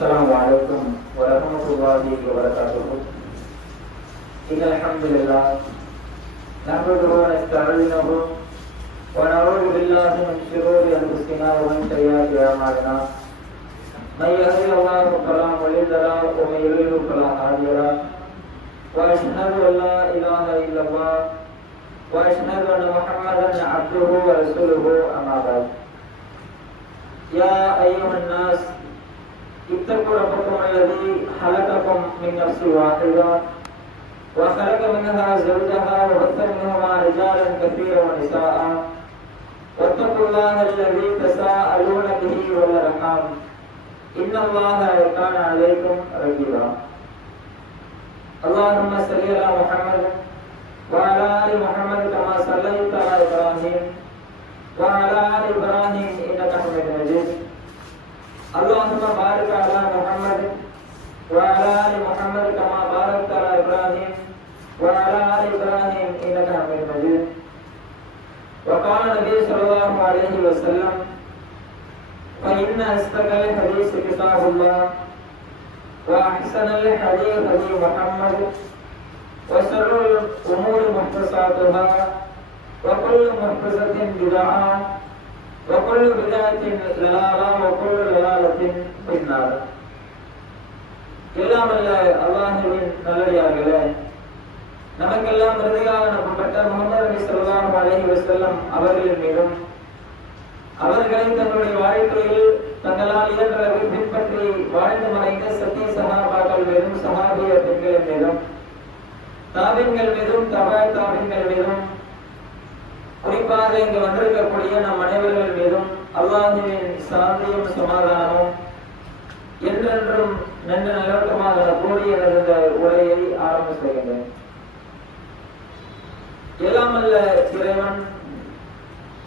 السلام عليكم ورحمة الله وبركاته. إن الحمد لله نحمده ونستعينه ونعوذ بالله من شرور أنفسنا ومن سيئات أعمالنا. من يهده الله فلا مضل له ومن يضلل فلا هادي له. وأشهد أن لا إله إلا الله وأشهد أن محمدا عبده ورسوله أما بعد. يا أيها الناس اتقوا ربكم الذي خلقكم من نفس واحدة وخلق منها زوجها وبث منهما رجالا كثيرا ونساء واتقوا الله الذي تساءلون به والأرحام إن الله كان عليكم رقيبا. اللهم صل على محمد وعلى آل محمد كما صليت على إبراهيم وعلى آل إبراهيم إنك حميد مجيد. اللهم بارك على محمد وعلى آل محمد كما باركت على إبراهيم وعلى آل إبراهيم إنك حميد مجيد. وقال النبي صلى الله عليه وسلم: فإن أصدق الحديث كتاب الله وأحسن الحديث هدي محمد وشر الأمور محدثاتها وكل محدثة بدعة وكل بدعة ضلالة وكل ضلالة في النار. எல்லாம் அல்ல அல்லாஹ்வின் நல்லடியார்களே, நமக்கெல்லாம் இறுதியாக நம்பப்பட்ட முஹம்மது நபி ஸல்லல்லாஹு அலைஹி வஸல்லம் அவர்களின் மீதும் அவர்களை தங்களுடைய வாழ்க்கையில் தங்களால் இயன்றளவு பின்பற்றி வாழ்ந்து மறைந்த சத்திய சஹாபாக்கள் மீதும் சஹாபிய பெண்களின் மீதும் தாபின்கள் மீதும் தாபின்கள் மீதும் குறிப்பாக இங்கு வந்திருக்கக்கூடிய நம் அனைவர்கள் மீதும் அல்லாஹ்வின் சாந்தியும் சமாதானமும் என்றென்றும் நன்று நல்லோட்டமாக கூடிய இந்த உரையை ஆரம்ப செய்கின்றேன். எல்லாம் அல்ல இறைவன்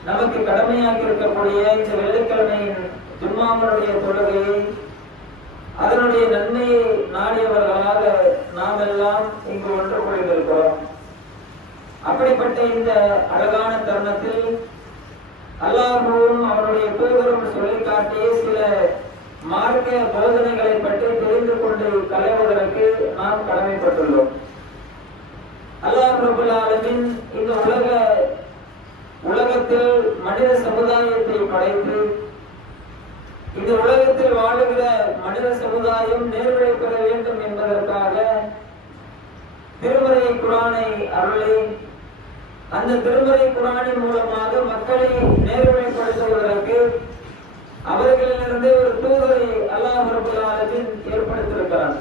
நமக்கு கடமையாக்கி இருக்கக்கூடிய இந்த வெள்ளிக்கிழமையின் ஜும்மாவுடைய தொழுகையை அதனுடைய நன்மையை நாடியவர்களாக நாம் எல்லாம் இங்கு ஒன்று கூடியிருக்கிறோம். அப்படிப்பட்ட இந்த அழகான தருணத்தில் அல்லாஹ்வும் அவருடைய தூதரும் சொல்லிக் காட்டிய சில மார்க்க போதனைகளை பற்றி தெரிந்து கொண்டு கலைவதற்கு நாம் கடமைப்பட்டுள்ளோம். அல்லாஹ் ரப்பல் ஆலமீன் இந்த உலகத்தில் மனித சமுதாயத்தை படைத்து இந்த உலகத்தில் வாழுகிற மனித சமுதாயம் நேர்வழி பெற வேண்டும் என்பதற்காக குர்ஆனை அருளி அந்த திருமறை குர்ஆனின் மூலமாக மக்களை நேர்வழிப்படுத்துவதற்கு அவர்களிலிருந்து ஒரு தூதரை அல்லாஹ் ரப்பல் ஆலமீன் ஏற்படுத்தியிருக்கிறான்.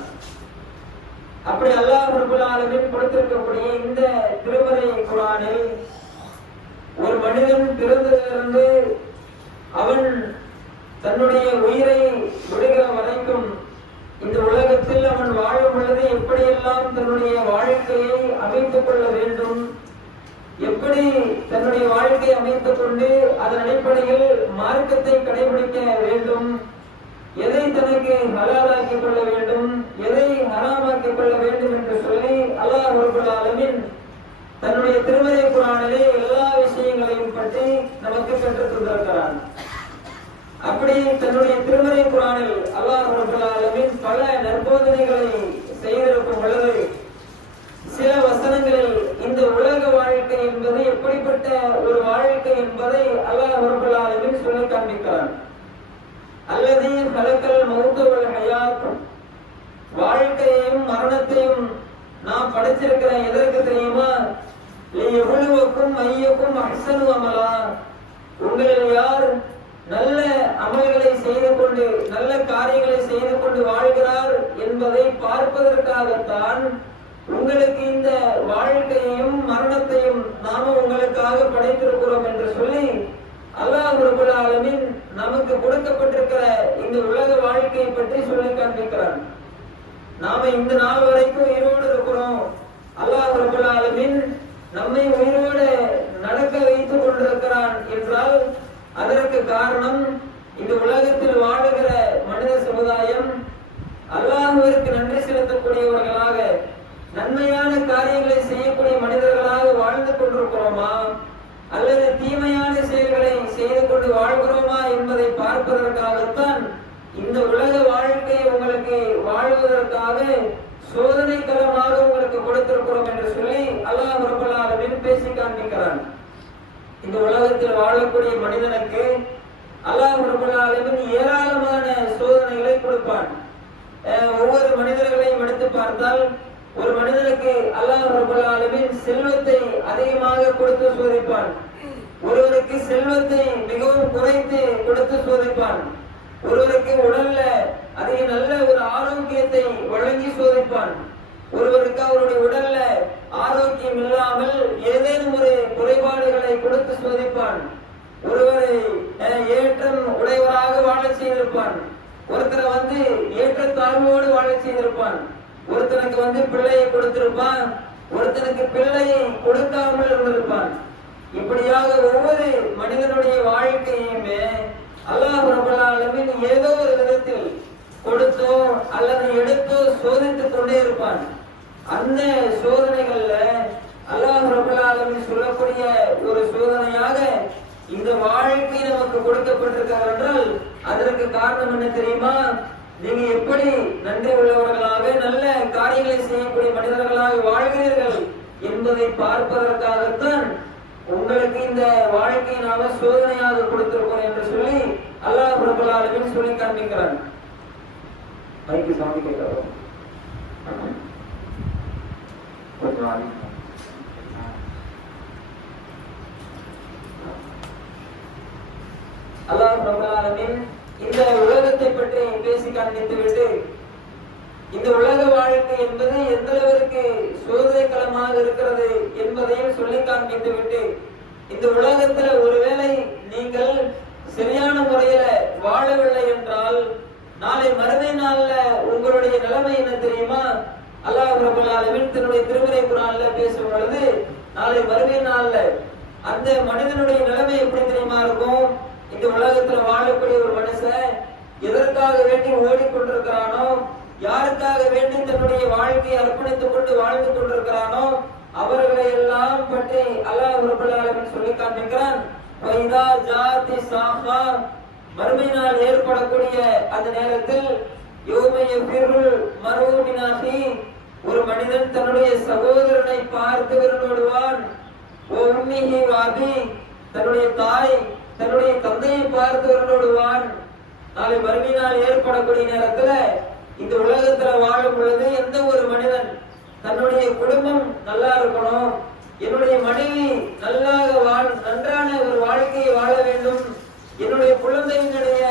அப்படி அல்லாஹ் ரப்பல் ஆலமீன் கொடுத்திருக்கக்கூடிய இந்த திருமறை குர்ஆனில் ஒரு மனிதன் பிறந்ததிலிருந்து அவன் தன்னுடைய உயிரை விடுகிற வரைக்கும் இந்த உலகத்தில் அவன் வாழும் பொழுது எப்படியெல்லாம் தன்னுடைய வாழ்க்கையை அமைத்துக் கொள்ள வேண்டும், எப்படி தன்னுடைய வாழ்க்கையை அமைத்துக் கொண்டு அதன் அடிப்படையில் மார்க்கத்தை கடைபிடிக்க வேண்டும், எதை தனக்கு ஹலாலாக்கிக் கொள்ள வேண்டும், எதை ஹராமாக்கிக் கொள்ள வேண்டும் என்று சொல்லி அல்லாஹ் ரப்பல் ஆலமீன் தன்னுடைய திருமறை குர்ஆனிலே எல்லா விஷயங்களையும் பற்றி நமக்கு கற்றுத் தந்திருக்கிறான். அப்படி தன்னுடைய திருமறை குர்ஆனில் அல்லாஹ் ரப்பல் ஆலமீன் பல நற்போதனைகளை செய்திருக்கும் பொழுது சில வசனங்களில் இந்த உலக வாழ்க்கை என்பது எப்படிப்பட்ட ஒரு வாழ்க்கை என்பதை அல்லாஹ் ரப்பல் ஆலமீன் சொல்லி காண்பிக்கிறான். அல்லதீ கலக்கல் மௌத வல் ஹயாத், வாழ்க்கையையும் மரணத்தையும் நாம் படைச்சிருக்கிறோம் எதற்கு தெரியுமா? லியப்லுவக்கும் ஐயக்கும் அஹ்ஸனு அமலா, உங்களில் யார் நல்ல அமல்களை செய்து கொண்டு நல்ல காரியங்களை செய்து கொண்டு வாழ்கிறார் என்பதை பார்ப்பதற்காகத்தான் உங்களுக்கு இந்த வாழ்க்கையையும் மரணத்தையும் நாம உங்களுக்காக படைத்திருக்கிறோம் என்று சொல்லி அல்லாஹ் ரப்பல் ஆலமீன் நமக்கு கொடுக்கப்பட்டிருக்கிற இந்த உலக வாழ்க்கையை பற்றி சொல்லி காண்பிக்கிறான். நாம இந்த நாள் வரைக்கும் உயிரோடு இருக்கிறோம். அல்லாஹ் ரப்பல் ஆலமீன் நம்மை உயிரோடு நடக்க வைத்துக் கொண்டிருக்கிறான் என்றால் அதற்கு காரணம் இந்த உலகத்தில் வாழுகிற மனித சமுதாயம் அல்லாஹ்விற்கு நன்றி செலுத்தக்கூடியவர்களாக நன்மையான காரியங்களை செய்யக்கூடிய மனிதர்களாக வாழ்ந்து கொண்டிருக்கிறோமா அல்லது தீமையான செயல்களை செய்து கொண்டு வாழ்கிறோமா என்பதை பார்ப்பதற்காகத்தான் இந்த உலக வாழ்க்கையை உங்களுக்கு வாழ்வதற்காக சோதனை களமாக உங்களுக்கு கொடுத்திருக்கிறோம் என்று சொல்லி அல்லாஹ் ரப்பல் ஆலமீன் பேசி காண்பிக்கிறான். இந்த உலகத்தில் வாழக்கூடிய மனிதனுக்கு அல்லாஹ் ரப்பல் ஆலமீன் ஏராளமான சோதனைகளை கொடுப்பான். ஒவ்வொரு மனிதர்களையும் எடுத்து பார்த்தால் ஒரு மனிதனுக்கு அல்லாஹ் ரப்பல் ஆலமீன் செல்வத்தை அதிகமாக கொடுத்து சோதிப்பான். ஒருவருக்கு செல்வத்தை மிகவும் குறைத்து கொடுத்து சோதிப்பான். ஒருவருக்கு உடல்ல அதிக நல்ல ஒரு ஆரோக்கியத்தை வழங்கி சோதிப்பான். ஒருவருக்கு அவருடைய உடல்ல ஆரோக்கியம் இல்லாமல் ஏதேனும் ஒரு குறைபாடுகளை கொடுத்து சோதிப்பான். ஒருவரை ஏற்றம் உடையவராக வாழ செய்திருப்பான். ஒருத்தரை ஏற்றத்தாழ்வோடு வாழ செய்திருப்பான். ஒருத்தனுக்கு பிள்ளையை கொடுத்திருப்பான். ஒருத்தனுக்கு பிள்ளையை கொடுக்காமல் இருந்திருப்பான். இப்படியாக ஒவ்வொரு மனிதனுடைய வாழ்க்கையுமே அல்லாஹ் ரப்பல் ஆலமீன் ஏதோ ஒரு விதத்தில் கொடுத்தோ அல்லது எடுத்தோ சோதித்துக் கொண்டே இருப்பான். அந்த சோதனைகள்ல அல்லாஹ் ரப்பல் ஆலமீன் சொல்லக்கூடிய ஒரு சோதனையாக இந்த வாழ்க்கை நமக்கு கொடுக்கப்பட்டிருக்கிறது என்றால் அதற்கு காரணம் என்ன தெரியுமா? நீங்க எப்படி நன்றி உள்ளவர்களாக நல்ல காரியங்களை செய்யக்கூடிய மனிதர்களாக வாழ்கிறீர்கள் என்பதை பார்ப்பதற்காகத்தான் உங்களுக்கு இந்த வாழ்க்கையை நாம சோதனையாக கொடுத்திருக்கோம் என்று சொல்லி அல்லாஹ் ரப்பல் ஆலமீன் சொல்லி காண்பிக்கிறான். மைக்கு சாமி கேட்கிறோம். அல்லாஹ் ரப்பல் ஆலமீன் இந்த உலகத்தை பற்றி பேசி காண்பித்து விட்டு இந்த உலக வாழ்க்கை என்பது எந்த அளவிற்கு சோதனை களமாக இருக்கிறது என்பதையும் சொல்லி காண்பித்து விட்டு இந்த உலகத்துல ஒருவேளை நீங்கள் சரியான முறையில வாழவில்லை என்றால் நாளை மறுமை நாள்ல உங்களுடைய நிலைமை என்ன தெரியுமா? அல்லாஹ் ரப்பல் ஆலமீன் தன்னுடைய திருமறை குர்ஆன்ல பேசும் பொழுது நாளை மறுமை நாள்ல அந்த மனிதனுடைய நிலைமை எப்படி தெரியுமா இருக்கும்? இந்த உலகத்துல வாழக்கூடிய ஒரு மனுஷன் எதற்காக வேண்டி ஓடிக்கொண்டிருக்கிறானோ, யாருக்காக வேண்டி தன்னுடைய வாழ்க்கையை அர்ப்பணித்துக் கொண்டு வாழ்ந்து கொண்டிருக்கிறானோ அவர்களை எல்லாம் பற்றி அல்லாஹ் ரப்பல் ஆலமீன் சொல்லி காண்பிக்கிறான். வைதா ஜாதி சாஹா, மறுமை நாள் ஏற்படக்கூடிய அந்த நேரத்தில் யௌமைய ஃபிருல் மர்உ மின் அஹி, ஒரு மனிதன் தன்னுடைய சகோதரனை பார்த்து விரண்டோடுவான். உம்மிஹி வஅபி, தன்னுடைய தாய் தன்னுடைய தந்தையை பார்த்து விரண்டோடுவான். நாளை மறுமை நாள் ஏற்படக்கூடிய நேரத்துல இந்த உலகத்துல வாழும் பொழுது எந்த ஒரு மனிதன் தன்னுடைய குடும்பம் நல்லா இருக்கணும், என்னுடைய மனைவி நன்றான ஒரு வாழ்க்கையை வாழ வேண்டும், என்னுடைய குழந்தையினுடைய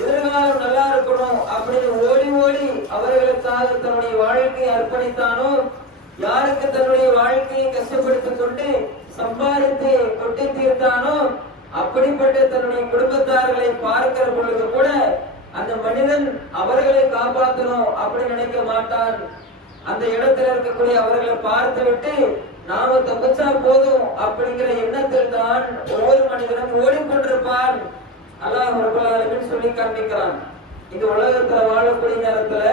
எதிர்காலம் நல்லா இருக்கணும் அப்படின்னு ஓடி ஓடி அவர்களுக்காக தன்னுடைய வாழ்க்கையை அர்ப்பணித்தானோ, யாருக்கு தன்னுடைய வாழ்க்கையை கஷ்டப்படுத்திக் கொண்டு சம்பாதித்து கொட்டி தீர்த்தானோ, அப்படிப்பட்ட தன்னுடைய குடும்பத்தார்களை பார்க்கிற பொழுது கூட அந்த மனிதன் அவர்களை காப்பாற்றணும் அப்படின்னு நினைக்க மாட்டான். அந்த இடத்துல இருக்கக்கூடிய அவர்களை பார்த்து விட்டு நாம தப்பிச்சா போதும் அப்படிங்கிற எண்ணத்தில் தான் ஒவ்வொரு மனிதனும் ஓடிக்கொண்டிருப்பான். அல்லாஹ் ரப்பல் ஆலமீன் சொல்லி காண்பிக்கிறான். இந்த உலகத்துல வாழக்கூடிய நேரத்துல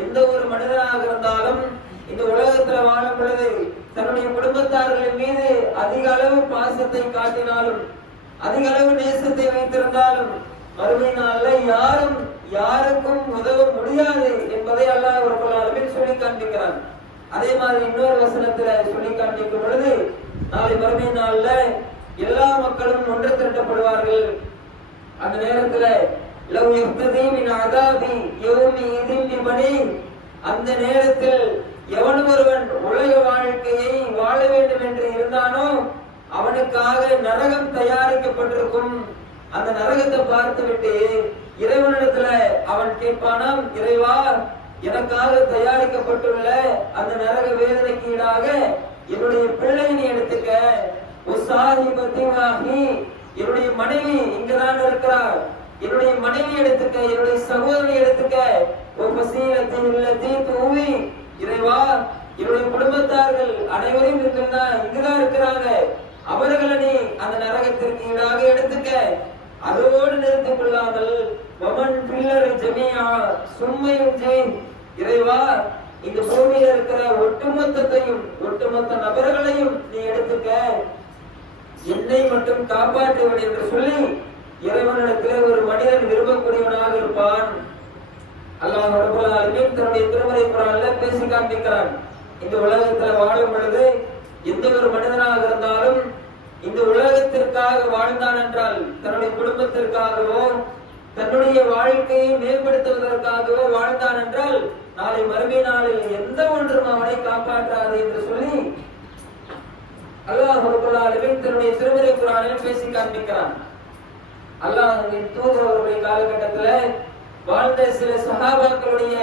எந்த ஒரு மனிதனாக இருந்தாலும் இந்த உலகத்துல வாழும் பொழுது தன்னுடைய குடும்பத்தார்களின் மீது அதிக அளவு பாசத்தை காட்டினாலும் அதிக அளவு நேசத்தை வைத்திருந்தாலும் மறுமை நாள்ல யாரும் யாருக்கும் உதவ முடியாது என்பதை அல்லாஹ் ரப்பல் ஆலமீன் சொல்லி காண்பிக்கிறான். அதே மாதிரி இன்னொரு வசனத்துல சொல்லி காண்பிக்கும் பொழுது நாளை மறுமை நாள்ல எல்லா மக்களும் ஒன்று திரட்டப்படுவார்கள். அந்த நேரத்துல லவ் யஃப்ததி மின் அதாபி யௌமிஇதின் லிமனி, அந்த நேரத்தில் எவன் ஒருவன் உலக வாழ்க்கையை வாழ வேண்டும் என்று இருந்தானோ அவனுக்காக நரகம் தயாரிக்கப்பட்டிருக்கும். அந்த நரகத்தை பார்த்து விட்டு இறைவனிடத்துல அவன் கேட்பானாம், இறைவா எனக்காக தயாரிக்கப்பட்டுள்ள அந்த நரக வேதனைக்கு ஈடாக என்னுடைய பிள்ளை நீ எடுத்துக்க, என்னுடைய மனைவி இங்கதான் இருக்கிறார், என்னுடைய மனைவி எடுத்துக்க, என்னுடைய சகோதரி எடுத்துக்க, இறைவா என்னுடைய குடும்பத்தார்கள் அனைவரும் இங்குதான் இருக்கிறாங்க, அவர்களை நீ அந்த நரகத்திற்கு ஈடாக எடுத்துக்க. அதோடு நிறுத்திக் கொள்ளாமல் இறைவா இந்த பூமியில இருக்கிற ஒட்டுமொத்த நபர்களையும் நீ எடுத்துக்க, என்னை மட்டும் காப்பாற்றுவன் என்று சொல்லி இறைவனிடத்தில் ஒரு மனிதன் விரும்பக்கூடியவனாக இருப்பான். அல்லாஹ் ரப்பல் ஆலமீன் தன்னுடைய திருமறை குர்ஆன்ல பேசி காண்பிக்கிறான். இந்த உலகத்துல வாழும் பொழுது எந்த ஒரு மனிதனாக இருந்தாலும் இந்த உலகத்திற்காக வாழ்ந்தான் என்றால், தன்னுடைய குடும்பத்திற்காகவோ தன்னுடைய வாழ்க்கையை மேம்படுத்துவதற்காகவோ வாழ்ந்தான் என்றால் நாளை மறுமை நாளில் எந்த ஒன்றும் அவனை காப்பாற்றாது என்று சொல்லி அல்லாஹ் ரப்பல் ஆலமீன் தன்னுடைய திருமறை குர்ஆனில் பேசி காண்பிக்கிறான். அல்லாஹ்வின் தூதர் அவருடைய காலகட்டத்துல வாழ்ந்த சில சஹாபாக்களுடைய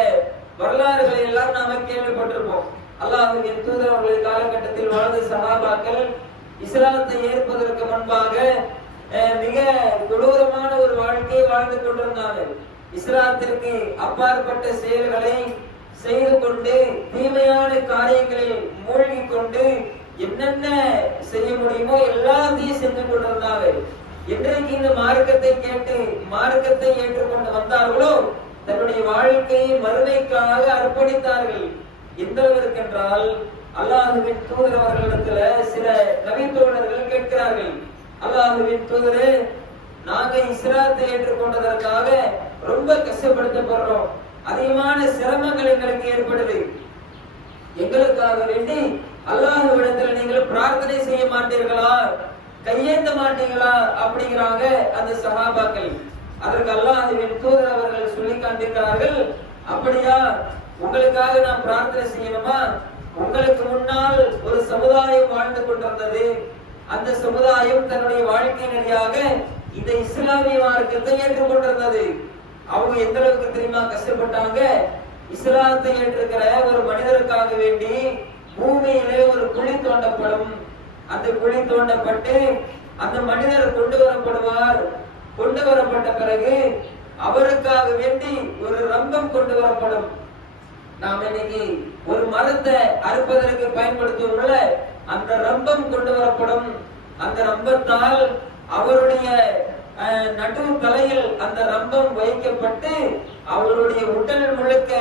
வரலாறுகளை எல்லாம் நாம கேள்விப்பட்டிருப்போம். அல்லாஹ்வின் தூதர் அவருடைய காலகட்டத்தில் வாழ்ந்த சஹாபாக்கள் இஸ்லாத்தை ஏற்பதற்கு முன்பாக மிக கொடூரமான ஒரு வாழ்க்கையை வாழ்ந்து கொண்டிருந்தார்கள். இஸ்லாத்திற்கு அப்பாற்பட்ட செயல்களை செய்து கொண்டு தீமையான காரியங்களில் மூழ்கி கொண்டு என்னென்ன செய்ய முடியுமோ எல்லாத்தையும் சென்று கொண்டிருந்தார்கள். என்றைக்கு இந்த மார்க்கத்தை கேட்டு மார்க்கத்தை ஏற்றுக்கொண்டு வந்தார்களோ தன்னுடைய வாழ்க்கையை மறுமைக்காக அர்ப்பணித்தார்கள். எந்த அளவிற்கு என்றால் அல்லாஹ்வின் தூதர் அவர்களிடத்துல சில நபி தோழர்கள் கேட்கிறார்கள், அல்லாஹ்வின் தூதரே, நாங்க இஸ்லாத்தை ஏற்றுக்கொண்டதற்காக ரொம்ப கஷ்டப்படுத்தப்படுறோம், அதிகமான சிரமங்கள் எங்களுக்கு ஏற்படுது, எங்களுக்காக வேண்டி அல்லாஹ்விடத்துல நீங்கள் பிரார்த்தனை செய்ய மாட்டீர்களா, கையேந்த மாட்டீங்களா அப்படிங்கிறாங்க அந்த சஹாபாக்கள். அதற்கு அல்லாஹ்வின் தூதர் அவர்கள் சொல்லி காண்பிக்கிறார்கள், அப்படியா, உங்களுக்காக நான் பிரார்த்தனை செய்யணுமா? உங்களுக்கு முன்னால் ஒரு சமுதாயம் வாழ்ந்து கொண்டிருந்தது, அந்த சமுதாயம் தன்னுடைய வாழ்க்கையினடியாக இந்த இஸ்லாமிய மார்க்கத்தை ஏற்றுக்கொண்டிருந்தது. அவங்க எந்த அளவுக்கு தெரியுமா கஷ்டப்பட்டாங்க? இஸ்லாத்தை ஏற்றுக்கிற ஒரு மனிதருக்காக வேண்டி பூமியிலே ஒரு குழி தோண்டப்படும். அந்த குழி தோண்டப்பட்டு அந்த மனிதர் கொண்டு வரப்படுவார். கொண்டு வரப்பட்ட பிறகு அவருக்காக வேண்டி ஒரு ரம்பம் கொண்டு வரப்படும். நாம் இன்னைக்கு ஒரு மரத்தை அறுப்பதற்கு பயன்படுத்துவோம்ல, அந்த ரம்பம் கொண்டு வரப்படும். அந்த ரம்பத்தால் அவருடைய நடு தலையில் அந்த ரம்பம் வைக்கப்பட்டு அவருடைய உடல் முழுக்க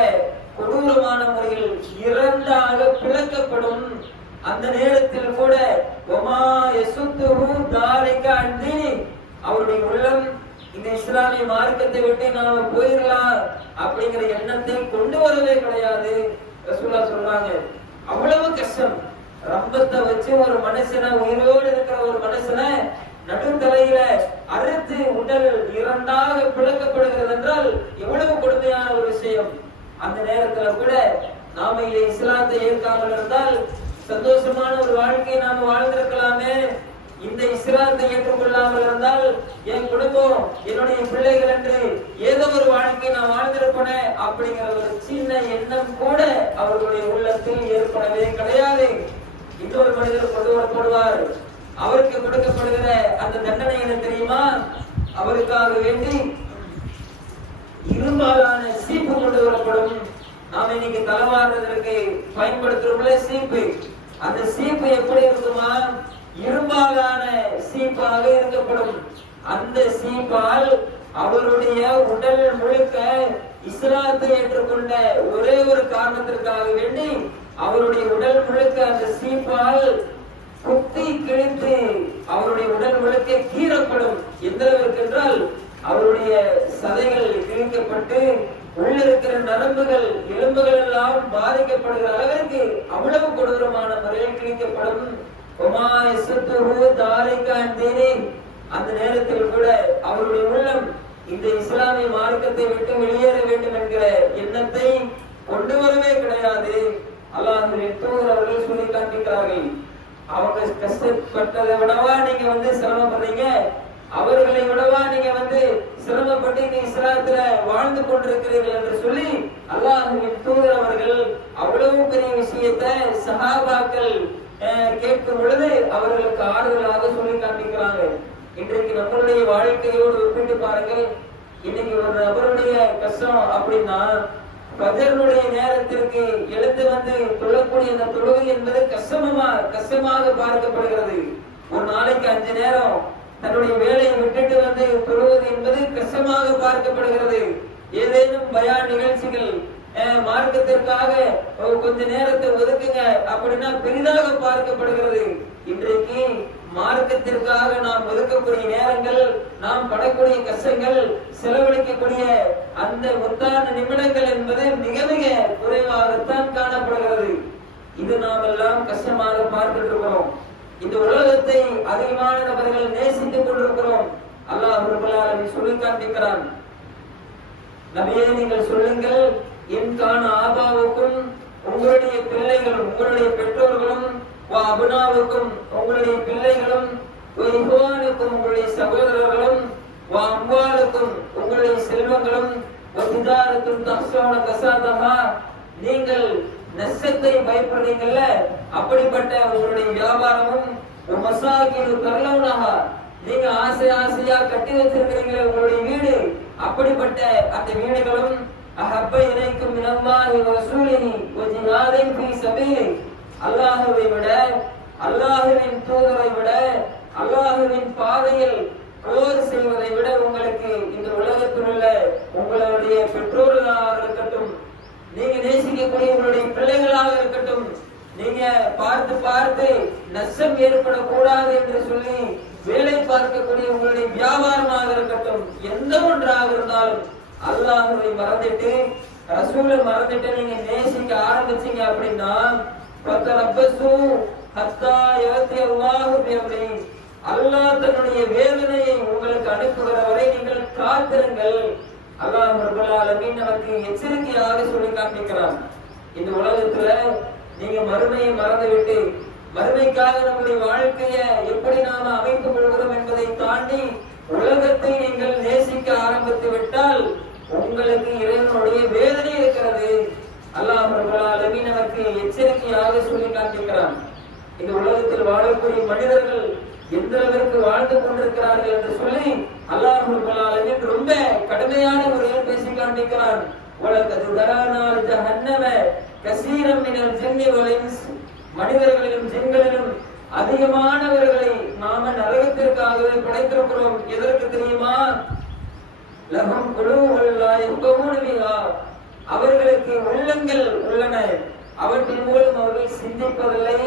கொடூரமான முறையில் இரண்டாக பிளக்கப்படும். அந்த நேரத்தில் கூட அவருடைய உள்ளம் இந்த இஸ்லாமிய மார்க்கத்தை விட்டு நாம போயிடலாம் அப்படிங்கிற எண்ணத்தை கொண்டு வரவே கிடையாது. ரசூலுல்லாஹ் சொல்றாங்க, அவ்வளவு கஷ்டம். ரம்பத்தை வச்சு ஒரு மனுஷனை, உயிரோடு இருக்கிற ஒரு மனுஷனை நடுத்தலையில அறுத்து உடல் இரண்டாக பிளக்கப்படுகிறது என்றால் எவ்வளவு கொடுமையான ஒரு விஷயம். அந்த நேரத்துல கூட நாம இந்த இஸ்லாத்தை ஏற்காமல் இருந்தால் சந்தோஷமான ஒரு வாழ்க்கையை நாம வாழ்ந்திருக்கலாமே. இந்த இஸ்லாத்தை ஏற்றுக்கொள்ளாமல் இருந்தால் என் குடும்பம், என்னுடைய பிள்ளைகள் என்று ஏதோ ஒரு வாழ்க்கையை நான் வாழ்ந்திருப்பேன் அப்படிங்கிற ஒரு சின்ன எண்ணம் கூட அவர்களுடைய உள்ளத்தில் ஏற்படவே கிடையாது. இன்னொரு மனிதர் கொண்டு வரப்படுவார். அவருக்கு கொடுக்கப்படுகிற அந்த தண்டனை என்ன தெரியுமா? அவருக்காக வேண்டி இரும்பாலான சீப்பு கொண்டு வரப்படும். நாம இன்னைக்கு தலைவாடுறதற்கு பயன்படுத்துறோம்ல சீப்பு, அந்த சீப்பு எப்படி இருக்குமா? இரும்பாலான சீப்பாக இருக்கப்படும். அந்த சீப்பால் அவருடைய உடல் முழுக்க இஸ்லாத்தை ஏற்றுக்கொண்ட ஒரே ஒரு காரணத்திற்காக வேண்டி அவருடைய உடல் முழுக்க அந்த சீப்பால் குத்தி கிழித்து அவருடைய உடல் முழுக்க கீறப்படும். எந்த அளவிற்கு என்றால் அவருடைய சதைகள் கிழிக்கப்பட்டு உள்ள இருக்கிற நரம்புகள் எலும்புகள் எல்லாம் பாதிக்கப்படுகிற அளவிற்கு அவ்வளவு கொடூரமான முறையில் கிழிக்கப்படும். அந்த நேரத்தில் கூட அவருடைய உள்ளம் இந்த இஸ்லாமிய மார்க்கத்தை விட்டு வெளியேற வேண்டும் என்கிற எண்ணத்தை கொண்டு வரவே கிடையாது. அல்லாஹ்வின் தூதர் அவர்கள் சொல்லி காண்பிக்கிறார்கள், அவங்க கஷ்டப்பட்டதை விடவா நீங்க சிரமப்படுறீங்க, அவர்களை விடவா நீங்க சிரமப்பட்டு இந்த இஸ்லாத்துல வாழ்ந்து கொண்டிருக்கிறீர்கள் என்று சொல்லி அல்லாஹ்வின் தூதர் அவர்கள் அவ்வளவு பெரிய விஷயத்தை சஹாபாக்கள் கேட்கும் பொழுது அவர்களுக்கு ஆறுதலாக சொல்லி காண்பிக்கிறாங்க. இன்றைக்கு நம்மளுடைய வாழ்க்கையோடு ஒப்பிட்டு பாருங்கள். இன்னைக்கு ஒரு நபருடைய கஷ்டம் அப்படின்னா பஜருடைய நேரத்திற்கு எழுந்து தொழக்கூடிய அந்த தொழுகை என்பது கஷ்டமாக பார்க்கப்படுகிறது. ஒரு நாளைக்கு 5 நேரம் தன்னுடைய வேலையை விட்டுட்டு தொழுவது என்பது கஷ்டமாக பார்க்கப்படுகிறது. ஏதேனும் பயான் நிகழ்ச்சிகள் மார்க்கத்திற்காக கொஞ்ச நேரத்தை ஒதுக்குங்க அப்படின்னா பெரிதாக பார்க்கப்படுகிறது. இன்றைக்கு மார்க்கத்திற்காக நாம் ஒதுக்கக்கூடிய நேரங்கள், நாம் படக்கூடிய கஷ்டங்கள், செலவழிக்கக்கூடிய அந்த முத்தான நிமிடங்கள் என்பது மிக மிக குறைவாகத்தான் காணப்படுகிறது. இது நாம் எல்லாம் கஷ்டமாக பார்த்துட்டு இருக்கிறோம். இந்த உலகத்தை அதிகமான நபர்கள் நேசித்துக் கொண்டிருக்கிறோம். அல்லாஹ் ரப்பல் ஆலமீன் சொல்லி காண்பிக்கிறான், நபியே நீங்கள் சொல்லுங்கள், என்கான ஆபாவுக்கும் உங்களுடைய பிள்ளைகளும் உங்களுடைய பெற்றோர்களும், அபுனாவுக்கும் உங்களுடைய பிள்ளைகளும், இஹ்வானுக்கும் உங்களுடைய சகோதரர்களும், அம்வாலுக்கும் உங்களுடைய செல்வங்களும், திஜாரத்துன் தஹ்ஷூன கஸாதஹா நீங்கள் நஷ்டத்தை பயப்படுறீங்கல்ல அப்படிப்பட்ட உங்களுடைய வியாபாரமும், மசாகினு தர்லவுனஹா நீங்க ஆசையா கட்டி வச்சிருக்கிறீங்களே உங்களுடைய வீடு, அப்படிப்பட்ட அந்த வீடுகளும், அஹப்ப இலைக்கும் மினல்லாஹி வ ரசூலிஹி வ ஜிஹாதின் ஃபீ சபீலி அல்லாஹ்வை விட, அல்லாஹ்வின் தூதரை விட, அல்லாஹ்வின் பாதையில் போர் செய்வதை விட உங்களுக்கு இந்த உலகத்தில் உள்ள உங்களுடைய பெற்றோர்களாக இருக்கட்டும், நீங்க நேசிக்கக்கூடிய உங்களுடைய பிள்ளைகளாக இருக்கட்டும், நீங்க பார்த்து நஷ்டம் ஏற்படக்கூடாது என்று சொல்லி வேலை பார்க்கக்கூடிய உங்களுடைய வியாபாரமாக இருக்கட்டும், எந்த ஒன்றாக இருந்தாலும் அல்லாஹ்வை மறந்துட்டு ரசூலை மறந்துட்டு நீங்க நேசிக்க ஆரம்பிச்சீங்க அப்படின்னா அல்லாஹ் தன்னுடைய வேதனையை உங்களுக்கு அனுப்புகிற வரை நீங்கள் காத்திருங்கள். அல்லாஹ் ரப்பல் ஆலமீன் நமக்கு எச்சரிக்கையாக சொல்லி காண்பிக்கிறான். இந்த உலகத்துல நீங்க மறுமையை மறந்துவிட்டு மறுமைக்காக நம்முடைய வாழ்க்கையை எப்படி நாம அமைத்துக் கொள்கிறோம் என்பதை தாண்டி உலகத்தை நீங்கள் நேசிக்க ஆரம்பித்து விட்டால் உங்களுக்கு இறைவனுடைய வேதனை இருக்கிறது. அல்லாஹ் ரப்பல் ஆலமீன் நமக்கு எச்சரிக்கையாக சொல்லி காண்பிக்கிறான். இந்த உலகத்தில் வாழக்கூடிய மனிதர்கள் எந்த அளவிற்கு வாழ்ந்து கொண்டிருக்கிறார்கள் என்று சொல்லி அல்லாஹ் ரப்பல் ஆலமீன் ரொம்ப கடுமையான முறையில் பேசி காண்பிக்கிறான். வலகத் தரானா ஜஹன்னம கஸீரம் மினல் ஜின்னி வல் இன்ஸ் மனிதர்களிலும் ஜின்களிலும் அதிகமானவர்களை நாம நரகத்திற்காகவே படைத்திருக்கிறோம். எதற்கு தெரியுமா? லஹும் குலூபுல் லா யஃகஹூன பிஹா அவர்களுக்கு உள்ளங்கள் உள்ளன, அவற்றின் மூலம் அவர்கள் சிந்திப்பதில்லை.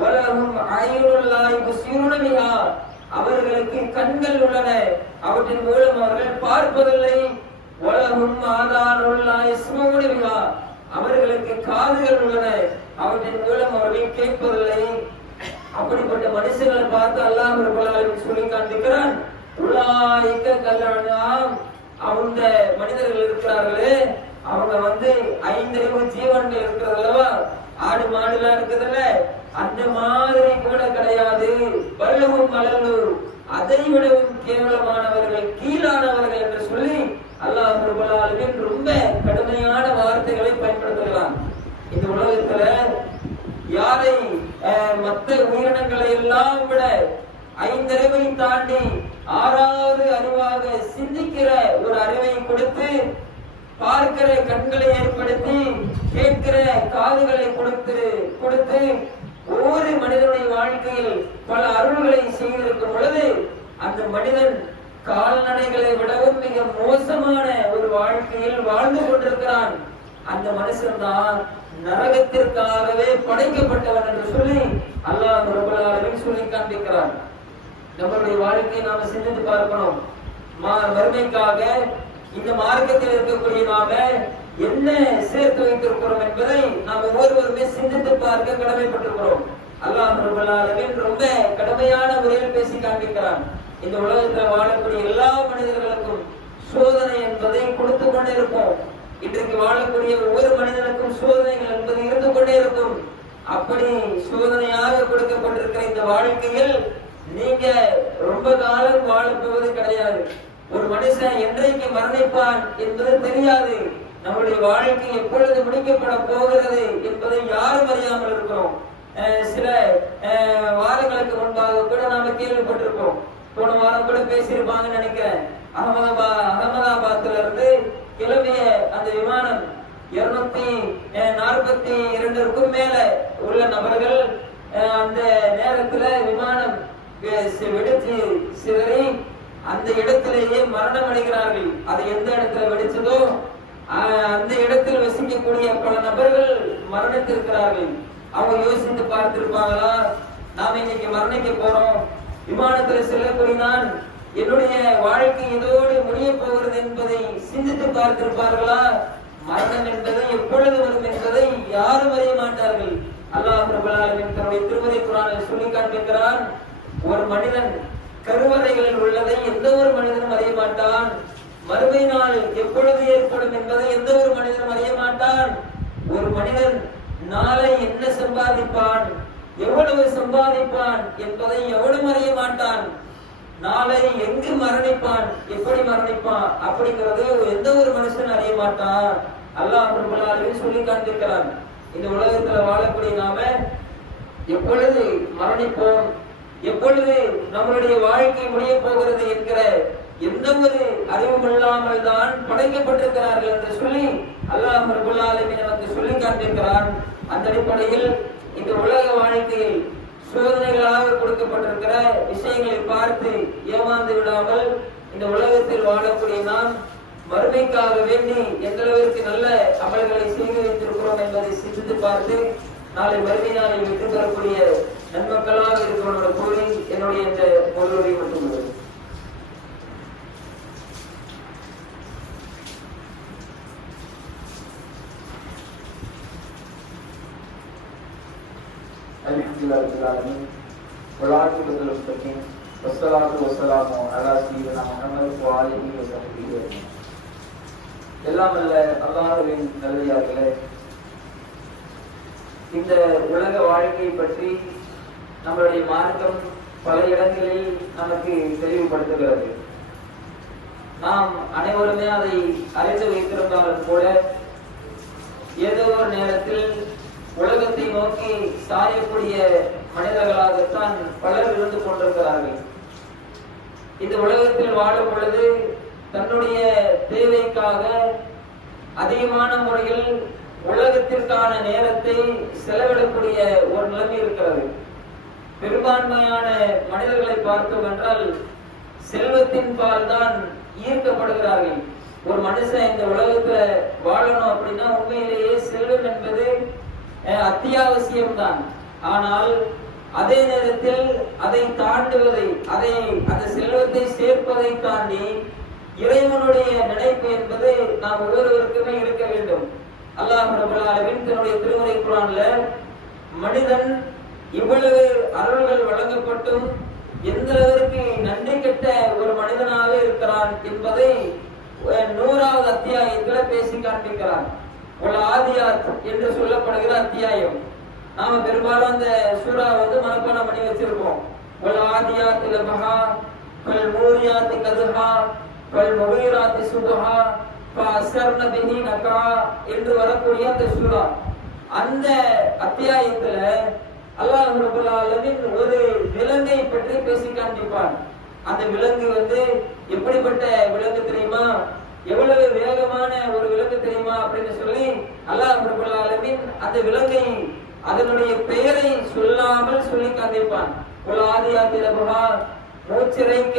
வலஹும் அய்யுனுல் லா யுப்சிருன பிஹா அவர்களுக்கு கண்கள் உள்ளன, அவற்றின் மூலம் அவர்கள் பார்ப்பதில்லை. வலஹும் ஆதானுல் லா யஸ்மஊன பிஹா அவர்களுக்கு காதுகள் உள்ளன, அவற்றின் மூலம் அவர்கள் கேட்பதில்லை. அப்படிப்பட்ட மனுஷங்களை பார்த்து அல்லாஹ் ரப்பல் ஆலமீன் சொல்லி காண்பிக்கிறான், உலாயிக கல்அன்ஆம் அந்த மனிதர்கள் இருக்கிறார்களே அவங்க 5 ஜீவன்கள் இருக்கிறது அல்லவா, ஆடு மாடுலாம் இருக்குதுல்ல, அந்த மாதிரி கூட கிடையாது. வல்லவும் வளர்ந்தோர் அதை விடவும் கேவலமானவர்கள், கீழானவர்கள் என்று சொல்லி அல்லாஹ் ரப்பல் ஆலமீன் ரொம்ப கடுமையான வார்த்தைகளை பயன்படுத்துகிறான். இந்த உலகத்துல யாரை மற்ற உயிரினங்களை எல்லாம் விட 5 அறிவை தாண்டி 6வது அறிவாக சிந்திக்கிற ஒரு அறிவை கொடுத்து, பார்க்கிற கண்களை ஏற்படுத்தி, கேட்கிற காதுகளை கொடுத்து ஒவ்வொரு மனிதனுடைய வாழ்க்கையில் பல அருள்களை செய்திருக்கும் பொழுது, அந்த மனிதன் கால்நடைகளை விடவும் மிக மோசமான ஒரு வாழ்க்கையில் வாழ்ந்து கொண்டிருக்கிறான். அந்த மனுஷன் தான் நரகத்திற்காகவே படைக்கப்பட்டவன் என்று சொல்லி அல்லாஹ் ரப்பல் ஆலமீன் சொல்லி காண்பிக்கிறான். நம்மளுடைய வாழ்க்கையை நாம சிந்தித்து பார்க்கணும். மறுமைக்காக இந்த மார்க்கத்தில் இருக்கக்கூடிய நாம என்ன சேர்த்து வைத்திருக்கிறோம் என்பதை நாம் ஒவ்வொருவருமே சிந்தித்து பார்க்க கடமைப்பட்டிருக்கிறோம். அல்லாஹ் ரப்பல் ஆலமீன் ரொம்ப கடுமையான முறையில் பேசி காண்பிக்கிறான். இந்த உலகத்தில் வாழக்கூடிய எல்லா மனிதர்களுக்கும் சோதனை என்பதை கொடுத்து கொண்டே இருப்போம். இன்றைக்கு வாழக்கூடிய ஒவ்வொரு மனிதனுக்கும் சோதனைகள் என்பது இருந்து கொண்டே இருக்கும். அப்படி சோதனையாக கொடுக்கப்பட்டிருக்கிற இந்த வாழ்க்கையில் நீங்க ரொம்ப காலம் வாழப்போவது கிடையாது. ஒரு மனுஷன் என்றைக்கு மரணிப்பான் என்பது தெரியாது. நம்முடைய வாழ்க்கை எப்பொழுது முடிக்கப்பட போகிறது என்பதை யாரும் அறியாமல் இருக்கிறோம். சில வாரங்களுக்கு முன்பாக கூட நாம கேள்விப்பட்டிருக்கோம். போன வாரம் கூட பேசியிருப்பாங்கன்னு நினைக்கிறேன். அகமதாபாத்ல இருந்து கிளம்பிய அந்த விமானம் 242க்கும் மேல உள்ள நபர்கள் அந்த நேரத்துல விமானம் வெடிச்சு சிதறி அந்த இடத்திலேயே மரணம் அடைகிறார்கள். அது எந்த இடத்துல வெடிச்சதோ அந்த இடத்தில் வசிக்கக்கூடிய பல நபர்கள் மரணித்திருக்கிறார்கள். அவங்க யோசித்து பார்த்திருப்பாங்களா, நாம இன்னைக்கு மரணிக்க போறோம், விமானத்துல செல்லக்கூடியதான் என்னுடைய வாழ்க்கை இதோடு முடிய போகிறது என்பதை சிந்தித்து பார்த்திருப்பார்களா? மரணம் என்பது எப்பொழுது வரும் என்பதை யாரும் அறிய மாட்டார்கள். அல்லாஹ் ரப்பல் ஆலமீன் தன்னுடைய திருமறை குர்ஆனில் சொல்லி காண்பிக்கிறான், ஒரு மனிதன் கருவறைகளில் உள்ளதை எந்த ஒரு மனிதனும் அறிய மாட்டான். மறுமை நாள் எப்பொழுது ஏற்படும் என்பதை எந்த ஒரு மனிதனும் அறிய மாட்டான். ஒரு மனிதன் நாளை என்ன சம்பாதிப்பான், எவ்வளவு சம்பாதிப்பான் என்பதை எவனும் அறிய மாட்டான். நாளை எங்கு மரணிப்பான், எப்படி மரணிப்பான் அப்படிங்கிறது எந்த ஒரு மனுஷன் அறிய மாட்டான். அல்லாஹ் ரப்பல் ஆலமீன் சொல்லி காண்பிக்கிறான். இந்த உலகத்துல வாழக்கூடிய நாம எப்பொழுது மரணிப்போம், எப்பொழுது நம்மளுடைய வாழ்க்கை முடிய போகிறது என்கிற எந்த ஒரு அறிவும் இல்லாமல் தான் படைக்கப்பட்டிருக்கிறார்கள் என்று சொல்லி அல்லாஹ் ரப்பல் ஆலமீன் நமக்கு சொல்லி காண்பிக்கிறான். அந்த அடிப்படையில் இந்த உலக வாழ்க்கையில் சோதனைகளாக கொடுக்கப்பட்டிருக்கிற விஷயங்களை பார்த்து ஏமாந்து விடாமல் இந்த உலகத்தில் வாழக்கூடிய நாம் மறுமைக்காக வேண்டி எந்த அளவிற்கு நல்ல அமல்களை செய்து வைத்திருக்கிறோம் என்பதை சிந்தித்து பார்த்து நாளை மறுமை நாளில் வெற்றி பெறக்கூடிய நன்மக்களாக இருக்கிறோம் கூறி என்னுடைய இந்த பொருளுரை மட்டும் எல்லாம் அல்ல அல்லாஹ்வின் நல்லடியார்களே, இந்த உலக வாழ்க்கையை பற்றி நம்மளுடைய மார்க்கம் பல இடங்களில் நமக்கு தெளிவுபடுத்துகிறது. நாம் அனைவருமே அதை அறிந்து வைத்திருந்தாலும் கூட ஏதோ ஒரு நேரத்தில் உலகத்தை நோக்கி சாயக்கூடிய மனிதர்களாகத்தான் பலர் இருந்து கொண்டிருக்கிறார்கள். இந்த உலகத்தில் வாழும் பொழுது தன்னுடைய தேவைக்காக அதிகமான முறையில் உலகத்திற்கான நேரத்தை செலவிடக்கூடிய ஒரு நிலைமை இருக்கிறது. பெரும்பான்மையான மனிதர்களை பார்த்தோம் என்றால் செல்வத்தின் பால் தான் ஈர்க்கப்படுகிறார்கள். ஒரு மனுஷன் இந்த உலகத்துல வாழணும் அப்படின்னா உண்மையிலேயே செல்வம் என்பது அத்தியாவசியம்தான். ஆனால் அதே நேரத்தில் அதை தாண்டுவதை, அந்த செல்வத்தை சேர்ப்பதை தாண்டி இறைவனுடைய நினைப்பு என்பது நாம் ஒவ்வொருவருக்குமே இருக்க வேண்டும். அல்லாஹ் ரப்பல் ஆலமீன் தன்னுடைய திருமறை குர்ஆன்ல மனிதன் இவ்வளவு அருள்கள் வழங்கப்பட்டும் எந்த அளவிற்கு நன்றி கெட்ட ஒரு மனிதனாக இருக்கிறான் என்பதை 100வது அத்தியாயத்துல பேசி காண்பிக்கிறான். ஆதியாத் என்று சொல்லப்படுகிற அத்தியாயம். நாம பெரும்பாலும் அந்த சூரா மனப்பாடம் பண்ணி வச்சிருக்கோம். ஆதியாத் லபஹா வல் மூரியாத் கதுஹா வல் முகீராத் சுபஹா ஃபஅஸர்ன பிஹி நகா என்று வரக்கூடிய அந்த சூரா. அந்த அத்தியாயத்துல அல்லாஹ் ரப்பல் ஆலமீன் ஒரு விலங்கை பற்றி பேசி காண்பிப்பான். அந்த விலங்கு எப்படிப்பட்ட விலங்கு தெரியுமா, எவ்வளவு வேகமான ஒரு விலங்கு தெரியுமா அப்படின்னு சொல்லி அல்லாஹ் ரப்பல் ஆலமீன் அந்த விலங்கை அதனுடைய பெயரை சொல்லாமல் சொல்லி காண்பிப்பான். ஆதியாத் லபஹா மூச்சிறைக்க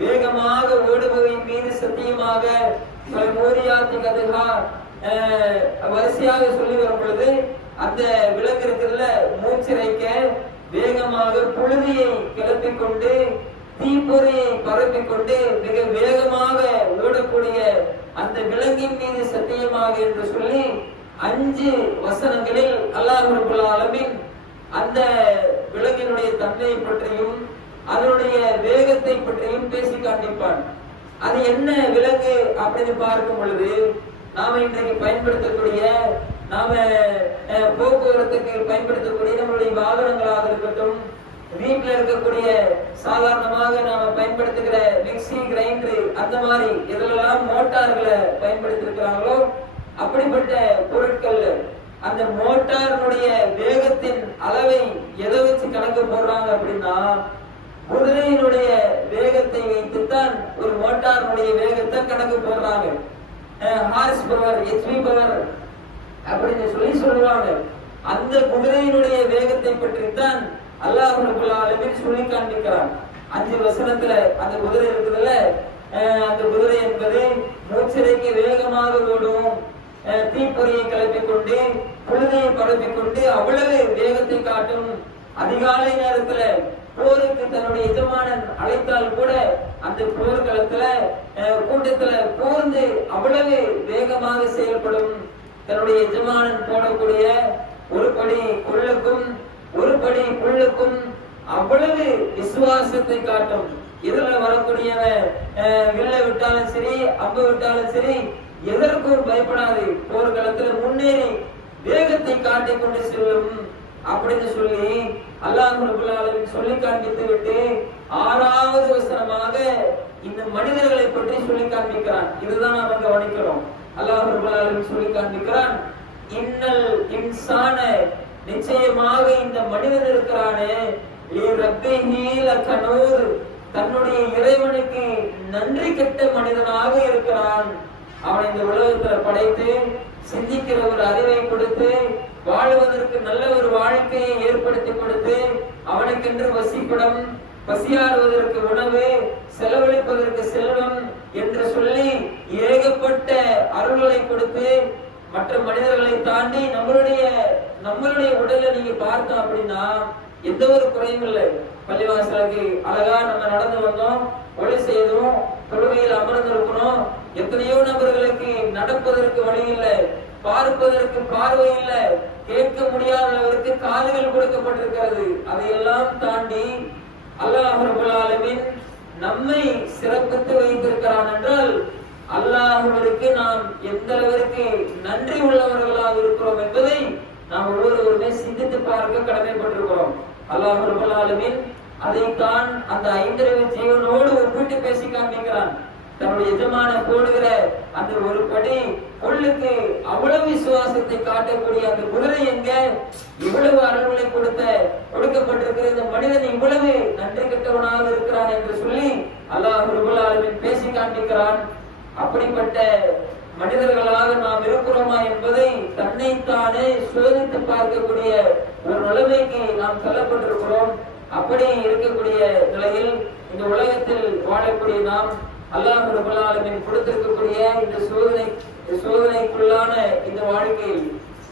வேகமாக ஓடுபவையின் மீது சத்தியமாக, மூரியாத் கதுஹா வரிசையாக சொல்லி வரும் பொழுது அந்த விலங்கு இருக்கிறதுல மூச்சிறைக்க வேகமாக புழுதியை கிளப்பிக் கொண்டு தீப்பொறியை பரப்பிக் கொண்டு மிக வேகமாக ஓடக்கூடிய அந்த விலங்கின் மீது சத்தியமாக என்று சொல்லி 5 வசனங்களில் அல்லாஹ் ரப்பல் ஆலமீன் அந்த விலங்கினுடைய தன்மையை பற்றியும் அதனுடைய வேகத்தை பற்றியும் பேசி காண்பிப்பான். அது என்ன விலங்கு அப்படின்னு பார்க்கும் பொழுது நாம இன்றைக்கு பயன்படுத்தக்கூடிய, நாம போக்குவரத்துக்கு பயன்படுத்தக்கூடிய நம்மளுடைய வாகனங்களாக இருக்கட்டும், வீட்டில் இருக்கக்கூடிய சாதாரணமாக நாம பயன்படுத்துகிற மிக்சி, கிரைண்டர், அந்த மாதிரி இதெல்லாம் மோட்டார்களை பயன்படுத்தி இருக்கிறாங்களோ அப்படிப்பட்ட பொருட்கள் அந்த மோட்டாரினுடைய வேகத்தின் அளவை எதை வச்சு கணக்கு போடுறாங்க அப்படின்னா குதிரையினுடைய வேகத்தை வைத்துத்தான் ஒரு மோட்டாரினுடைய வேகத்தை கணக்கு போடுறாங்க. ஹார்ஸ் பவர், ஹெச்பி பவர் அப்படின்னு சொல்லி சொல்லுவாங்க. அந்த குதிரையினுடைய வேகத்தை பற்றி தான் அல்லாஹ் ரப்பல் ஆலமீன் சொல்லி காண்பிக்கிறான். 5 வசனத்துல அந்த குதிரை இருக்குதுல்ல, அந்த குதிரை என்பது மூச்சிறைக்கு வேகமாக ஓடும், தீப்பொறியை கிளப்பிக் கொண்டு புழுதியை பரப்பிக் கொண்டு அவ்வளவு வேகத்தை காட்டும். அதிகாலை நேரத்துல போருக்கு தன்னுடைய எஜமானன் அழைத்தால் கூட அந்த போர்க்களத்துல கூட்டத்துல போர்ந்து அவ்வளவு வேகமாக செயல்படும். தன்னுடைய எஜமானன் போடக்கூடிய ஒரு படி கொள்ளுக்கும் ஒரு படி புல்லுக்கும் அவ்வளவு விசுவாசத்தை காட்டும். இதுல வரக்கூடியவன் வில்ல விட்டாலும் சரி, அம்பு விட்டாலும் சரி, எதற்கும் பயப்படாது. போர்க்களத்துல முன்னேறி வேகத்தை காட்டிக் கொண்டு செல்லும் அப்படின்னு சொல்லி அல்லாஹ் ரப்பல் ஆலமீன் சொல்லி காண்பித்து விட்டு 6வது வசனமாக இந்த மனிதர்களை பற்றி சொல்லி காண்பிக்கிறான். இதுதான் நாம கவனிக்கிறோம். அல்லாஹ் ரப்பல் ஆலமீன் சொல்லி காண்பிக்கிறான், இன்னல் இன்சான நிச்சயமாக இந்த மனிதன் இருக்கிறானே தன்னுடைய இறைவனுக்கு நன்றி கெட்ட மனிதனாக இருக்கிறான். அவன் இந்த உலகத்துல படைத்து சிந்திக்கிற ஒரு அறிவை கொடுத்து வாழ்வதற்கு நல்ல ஒரு வாழ்க்கையை ஏற்படுத்தி கொடுத்து அவனுக்கென்று வசிப்பிடம், பசியாறுவதற்கு உணவு, செலவழிப்பதற்கு செல்வம் என்று சொல்லி ஏகப்பட்ட அருள்களை கொடுத்து மற்ற மனிதர்களை தாண்டி நம்மளுடைய உடலை நீங்க பார்த்தோம் அப்படின்னா எந்த ஒரு குறையும் இல்லை. பள்ளிவாசலுக்கு அழகா நம்ம நடந்து வந்தோம், ஒளி செய்தோம், தொழுகையில் அமர்ந்திருக்கணும். எத்தனையோ நபர்களுக்கு நடப்பதற்கு வழி இல்லை, பார்ப்பதற்கு பார்வை இல்லை, கேட்க முடியாதவருக்கு காதுகள் கொடுக்கப்பட்டிருக்கிறது. அதையெல்லாம் தாண்டி அல்லாஹ் ரப்பல் ஆலமீன் நம்மை சிறப்பித்து வைத்திருக்கிறான் என்றால் அல்லாஹ்விற்கு நாம் எந்த அளவிற்கு நன்றி உள்ளவர்களாக இருக்கிறோம் என்பதை நாம் ஒவ்வொருவருமே சிந்தித்து பார்க்க கடமைப்பட்டிருக்கிறோம். அல்லாஹ் ரப்பல் ஆலமீன் அதைத்தான் அந்த 5 ஜீவனோடு ஒப்பிட்டு பேசி காண்பிக்கிறான். தன்னுடைய எஜமான போடுகிற அந்த ஒரு படி கொள்ளுக்கு அவ்வளவு விசுவாசத்தை காட்டக்கூடிய அந்த குதிரை எங்க இவ்வளவு அருள்களை கொடுக்கப்பட்டிருக்கிற இந்த மனிதன் இவ்வளவு நன்றி கெட்டவனாக இருக்கிறான் என்று சொல்லி அல்லாஹ் ரப்பல் ஆலமீன் பேசி காண்பிக்கிறான். அப்படிப்பட்ட மனிதர்களாக நாம் இருக்கிறோமா என்பதை தன்னைத்தானே சோதித்து பார்க்கக்கூடிய ஒரு நிலைமைக்கு நாம் தள்ளப்பட்டிருக்கிறோம். அப்படி இருக்கக்கூடிய நிலையில் இந்த உலகத்தில் வாழக்கூடிய நாம் அல்லாஹ் ரப்பல் ஆலமீன் கொடுத்திருக்கக்கூடிய இந்த சோதனைக்குள்ளான இந்த வாழ்க்கையில்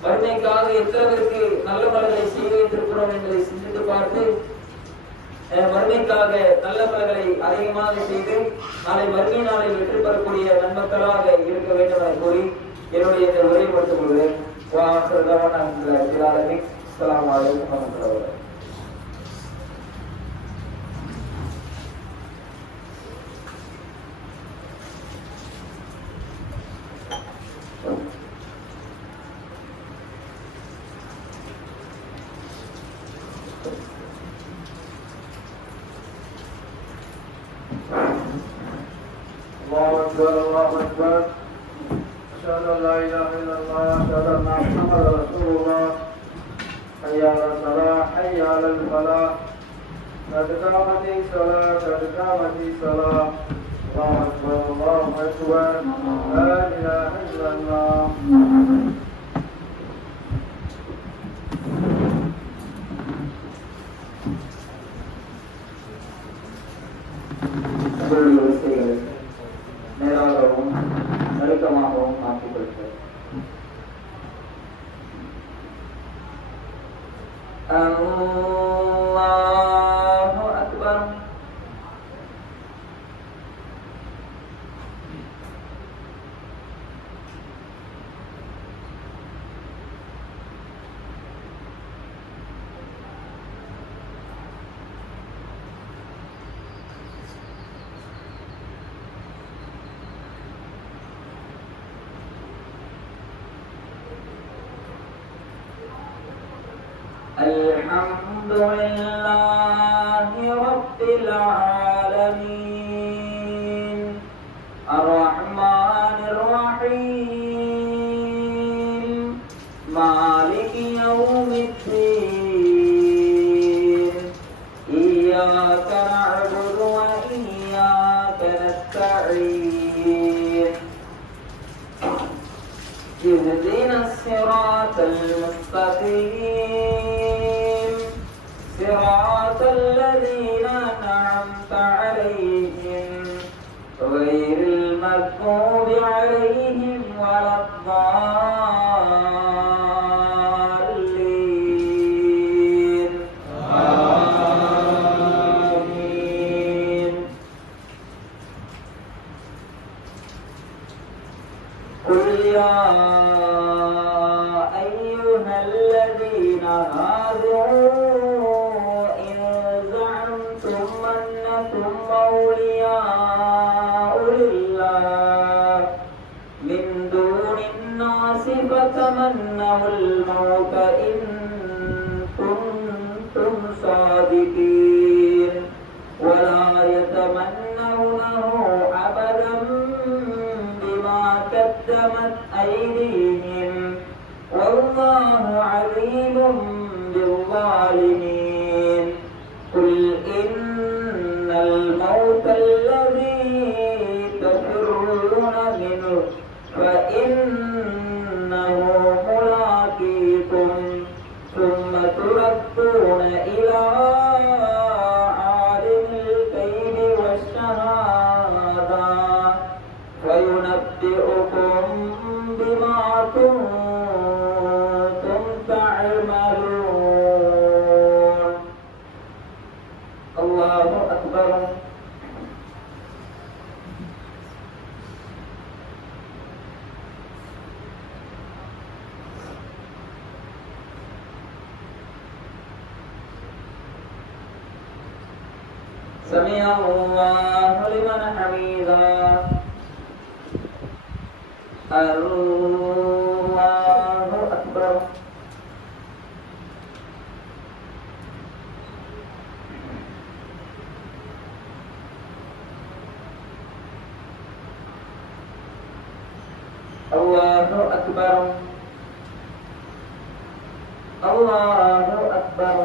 வறுமைக்காக எத்தனைவருக்கு நல்ல பலன்களை செய்து வைத்திருக்கிறோம் என்பதை சிந்தித்து பார்த்து வறுமைக்காக நல்ல பலன்களை அதிகமாக செய்து நாளை வறுமை நாளில் வெற்றி பெறக்கூடிய நன்மக்களாக இருக்க வேண்டும் என கூறி என்னுடைய இந்த உரையை முடித்துக் கொள்கிறேன். அஸ்ஸலாமு அலைக்கும் வரஹ்மத்துல்லாஹி. الله أكبر الله أكبر أشهد أن لا إله إلا الله أشهد أن محمدا رسول الله حي على الصلاة حي على الفلاح قد قامت الصلاة قد قامت الصلاة الله أكبر الله أكبر لا إله إلا الله நேராகவும் நெருக்கமாகவும் ஆக்கிக் கொள்கிறது. அல்லாஹு அக்பர். الحمد لله رب العالمين الرحمن الرحيم مالك يوم الدين إياك نعبد وإياك نستعين اهدنا الصراط المستقيم صراط الذين أنعمت عليهم غير المغضوب عليهم ولا الضالين آمين. قل يا أيها الذين هادوا أولياء لله من دون الناس فتمنوا الموت إن كنتم صادقين ولا يتمنونه أبدا بما قدمت أيديهم والله عليم بالظالمين. قل إن الموت الذي تفرون منه فإنه ملاقيكم ثم تردون إلى عالم الغيب والشهادة فينبئكم بما كنتم تعملون. الله أكبر. سمع الله لمن حمده. الله أكبر. الله أكبر. الله أكبر.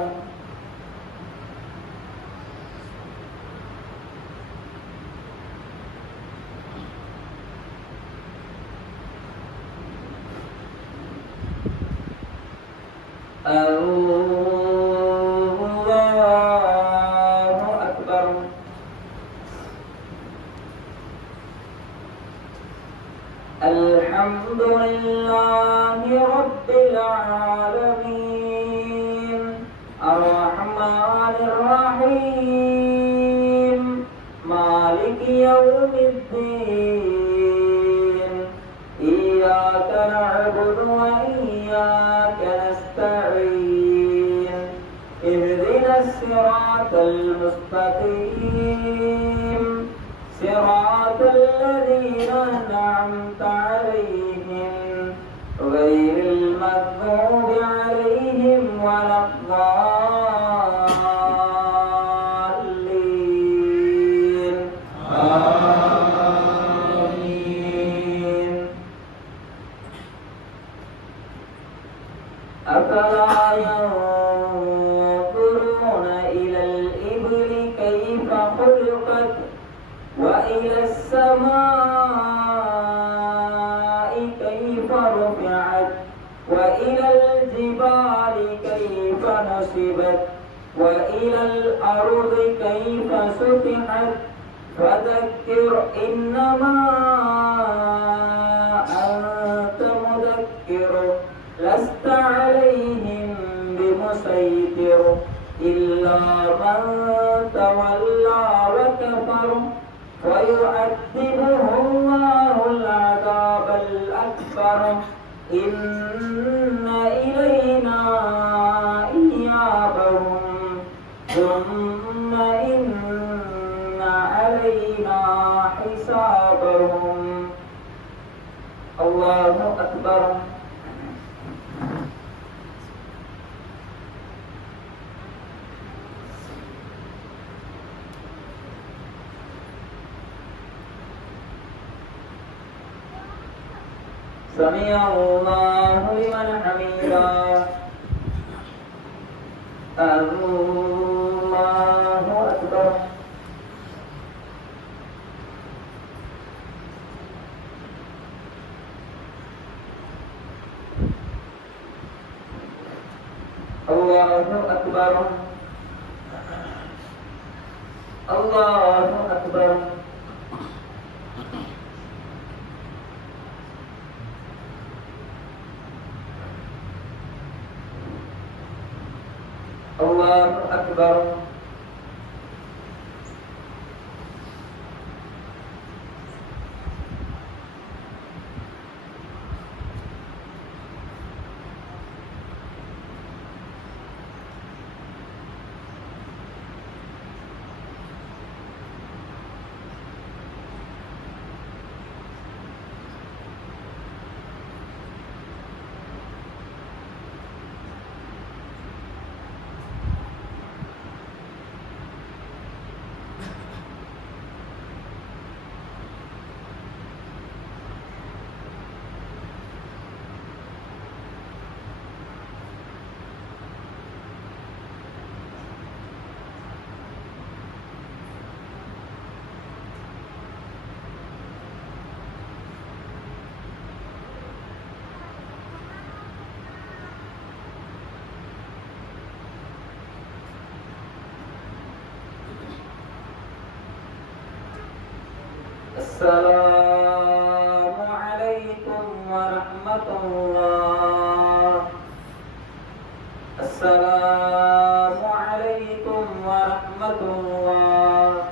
الله أكبر. الحمد لله رب العالمين الرحمن الرحيم مالك يوم الدين إياك نعبد وإياك نستعين اهدنا الصراط المستقيم صراط الذين أنعمت عليهم غير المغضوب عليهم ولا الضالين وإلى السماء كيف رفعت وإلى الجبال كيف نصبت وإلى الأرض كيف سطحت فذكر إنما أنت مذكر لست عليهم بمسيطر إلا من تولى وكفر ويعذبه الله العذاب الأكبر إن إلينا إيابهم ثم إن علينا حسابهم. الله أكبر. سمع الله لمن حمده. الله أكبر. الله أكبر. الله أكبر. الله أكبر. السلام عليكم ورحمة الله. السلام عليكم ورحمة الله.